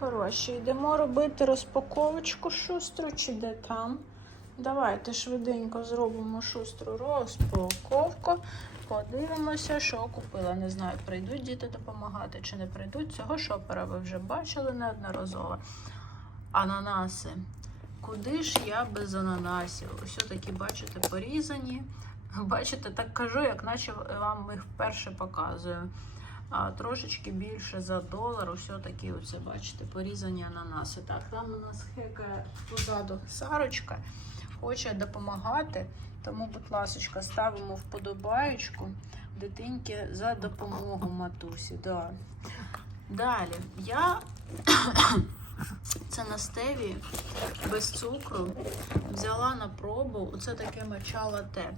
хороші, йдемо робити розпаковочку шустру чи де там. Давайте швиденько зробимо шустру розпаковку. Подивимося, що купила. Не знаю, прийдуть діти допомагати чи не прийдуть. Цього шопера ви вже бачили неодноразово. Ананаси. Куди ж я без ананасів? Ось такі, бачите, порізані. Бачите, так кажу, як наче вам їх вперше показую. А трошечки більше за долар. Ось такі, оце, бачите, порізані ананаси. Так, там у нас хекає позаду Сарочка, хоче допомагати. Тому, будь ласка, ставимо вподобаєчку дитинки за допомогу матусі. Да. Далі я це на стеві без цукру взяла на пробу. Оце таке моча те.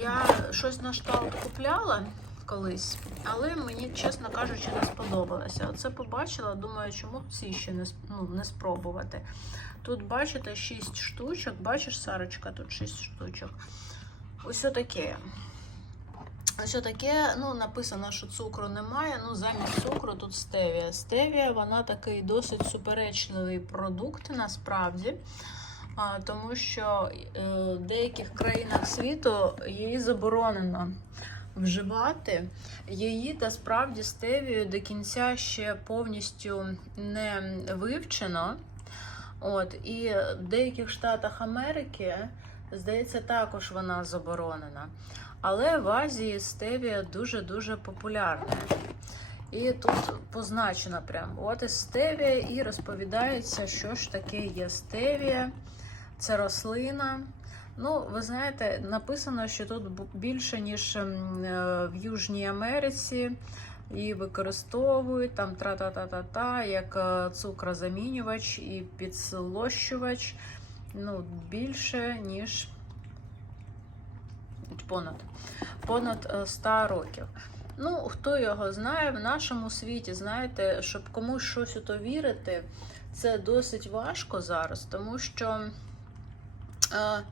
Я щось на штат купляла колись, але мені, чесно кажучи, не сподобалося. Оце побачила, думаю, чому ці ще не, ну, не спробувати. Тут, бачите, 6 штучок. Бачиш, Сарочка, тут 6 штучок. Ось таке. Ось таке, ну, написано, що цукру немає. Ну, замість цукру тут стевія. Стевія, вона такий досить суперечливий продукт насправді. Тому що е, в деяких країнах світу її заборонено вживати. Її та справді стевію до кінця ще повністю не вивчено. От, і в деяких штатах Америки, здається, також вона заборонена. Але в Азії стевія дуже-дуже популярна. І тут позначено прям, от і стевія, і розповідається, що ж таке є стевія. Це рослина. Ну, ви знаєте, написано, що тут більше, ніж в Южній Америці. І використовують там тра-та-та-та-та, як цукрозамінювач і підслощувач. Ну, більше, ніж понад понад 100 років. Ну, хто його знає, в нашому світі, знаєте, щоб комусь щось у то вірити, це досить важко зараз, тому що. Е,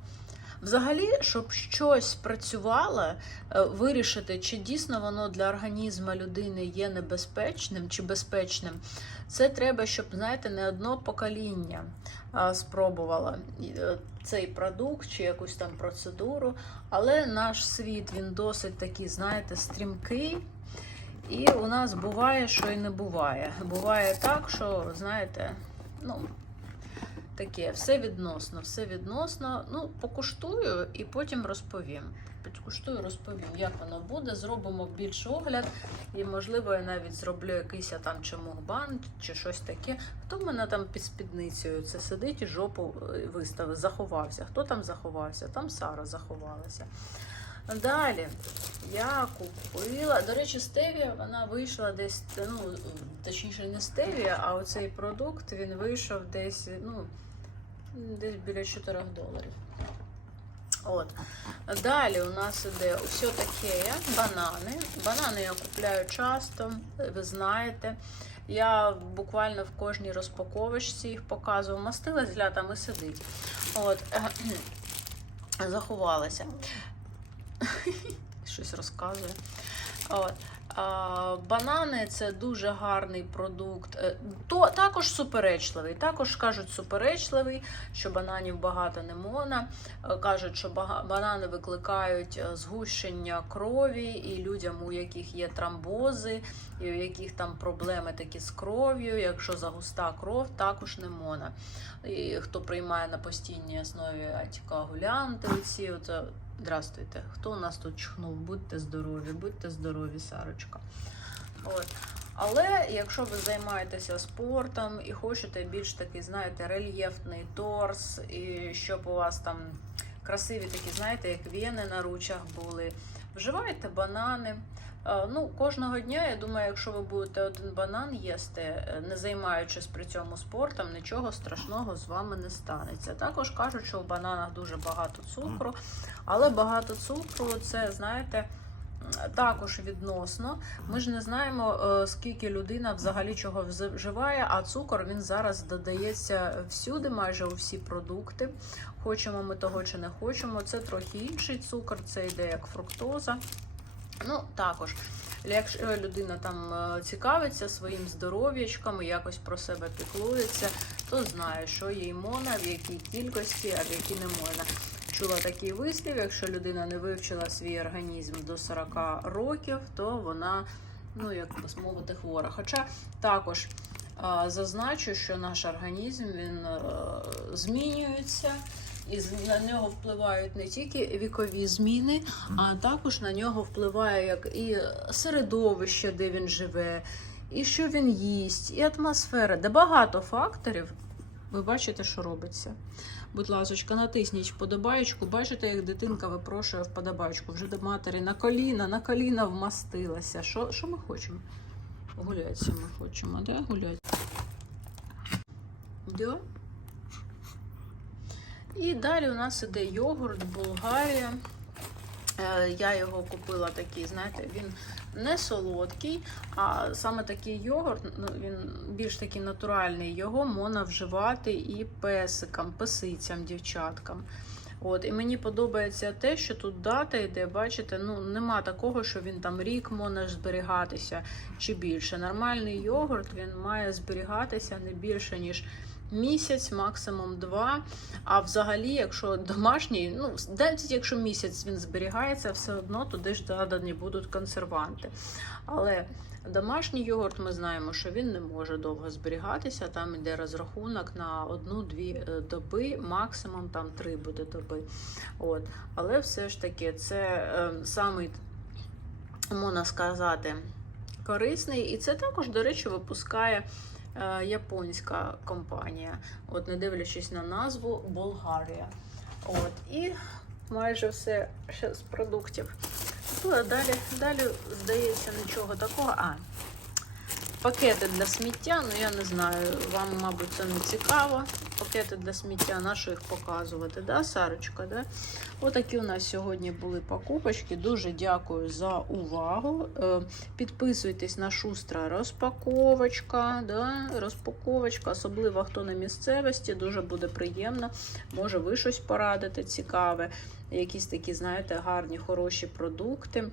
Взагалі, щоб щось працювало, вирішити, чи дійсно воно для організму людини є небезпечним чи безпечним, це треба, щоб, знаєте, не одно покоління спробувало цей продукт чи якусь там процедуру. Але наш світ він досить такий, знаєте, стрімкий. І у нас буває, що і не буває. Буває так, що, знаєте, ну таке, все відносно, все відносно. Ну, покуштую і потім розповім. Підкуштую, розповім, як воно буде. Зробимо більш огляд, і, можливо, я навіть зроблю якийсь там чи мукбан, чи щось таке. Хто в мене там під спідницею це сидить і жопу виставив, заховався. Хто там заховався? Там Сара заховалася. Далі я купила. До речі, стевія вона вийшла десь, ну, точніше, не стевія, а оцей продукт він вийшов десь, ну, десь біля 4 доларів. От. Далі у нас іде все таке банани. Банани я купляю часто, ви знаєте. Я буквально в кожній розпаковочці їх показувала. Мастила з лятами сидить. От. Заховалася. Щось розказує. От. Банани це дуже гарний продукт. Е, то також суперечливий. Також кажуть суперечливий, що бананів багато не можна. Е, кажуть, що банани викликають е, згущення крові, і людям, у яких є тромбози, і у яких там проблеми такі з кров'ю. Якщо загуста кров, також не можна. І Хто приймає на постійній основі антикоагулянти, оці от, Здравствуйте, хто у нас тут чхнув? Будьте здорові, будьте здорові, Сарочка. От. Але якщо ви займаєтеся спортом і хочете більш такий, знаєте, рельєфний торс, і щоб у вас там красиві такі, знаєте, як вени на ручах були, вживайте банани. Ну, Кожного дня, я думаю, якщо ви будете один банан їсти, е, не займаючись при цьому спортом, нічого страшного з вами не станеться. Також кажуть, що в бананах дуже багато цукру, але багато цукру це, знаєте, також відносно. Ми ж не знаємо, е, скільки людина взагалі чого вживає, а цукор він зараз додається всюди, майже у всі продукти. Хочемо ми того чи не хочемо. Це трохи інший цукор, це йде як фруктоза. Ну, також. Якщо людина там е, цікавиться своїм здоров'ячком і якось про себе піклується, то знає, що їй можна, в якій кількості, а в якій не можна. Чула такий вислів, якщо людина не вивчила свій організм до 40 років, то вона, ну як би мовити, хвора. Хоча також а, зазначу, що наш організм він е, змінюється. І на нього впливають не тільки вікові зміни, а також на нього впливає як і середовище, де він живе, і що він їсть, і атмосфера, де багато факторів. Ви бачите, що робиться. Будь ласочка, натисніть вподобаєчку. Бачите, як дитинка випрошує вподобайку. Вже до матері на коліна, на коліна вмастилася. Що, що ми хочемо? Гулятися ми хочемо, да? Гулять. Да? І далі у нас іде йогурт Болгарія. Е, Я його купила такий, знаєте, він не солодкий, а саме такий йогурт, ну, він більш такий натуральний. Його можна вживати і песикам, песицям, дівчаткам. От, і мені подобається те, що тут дата йде, бачите, ну нема такого, що він там рік може зберігатися чи більше. Нормальний йогурт він має зберігатися не більше, ніж місяць, максимум два. А взагалі, якщо домашній, ну навіть якщо місяць він зберігається, все одно туди ж додані будуть консерванти. Але домашній йогурт ми знаємо, що він не може довго зберігатися. Там йде розрахунок на одну-дві е, доби, максимум там три буде доби. От. Але все ж таки, це е, самий, можна сказати, корисний. І це також, до речі, випускає японська компанія, от не дивлячись на назву Болгарія. От, і майже все ще з продуктів. Ну, далі, далі, здається, нічого такого. А, пакети для сміття, ну я не знаю, вам, мабуть, це не цікаво. Пакети для сміття, на що їх показувати, да, Сарочка? Да? Отакі у нас сьогодні були покупочки. Дуже дякую за увагу. Е, Підписуйтесь на шустра розпаковочка. Да? Розпаковочка, особливо хто на місцевості, дуже буде приємно. Може, ви щось порадите цікаве, якісь такі, знаєте, гарні, хороші продукти,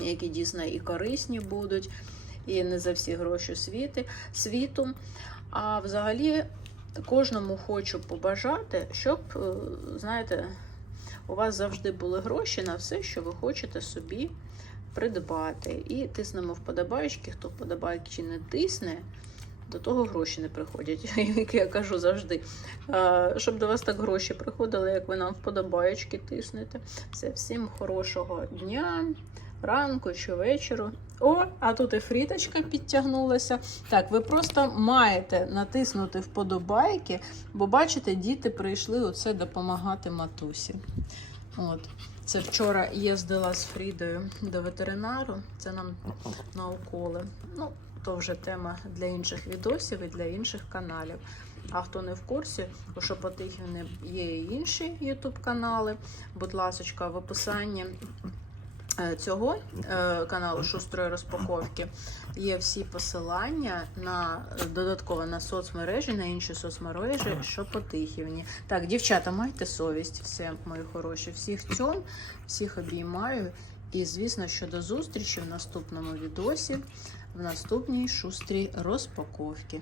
які дійсно і корисні будуть, і не за всі гроші світи, світу. А взагалі кожному хочу побажати, щоб, е, знаєте, у вас завжди були гроші на все, що ви хочете собі придбати. І тиснемо вподобайки, хто вподобайки не тисне, до того гроші не приходять. Як я кажу завжди. Щоб до вас так гроші приходили, як ви нам вподобаєчки тиснете. Все, всім хорошого дня, ранку чи вечору. О, а тут і фріточка підтягнулася. Так, ви просто маєте натиснути вподобайки, бо бачите, діти прийшли оце допомагати матусі. От. Це вчора їздила з Фрідою до ветеринару. Це нам на уколи. Ну, то вже тема для інших відосів і для інших каналів. А хто не в курсі, у Шепотихівни є і інші ютуб канали. Будь ласочка, в описанні цього е, каналу Шустрої розпаковки є всі посилання на додатково на соцмережі, на інші соцмережі Шепотихівні. Так, дівчата, майте совість, все мої хороші. Всіх цьом, всіх обіймаю. І, звісно, що до зустрічі в наступному відосі, в наступній шустрій розпаковці.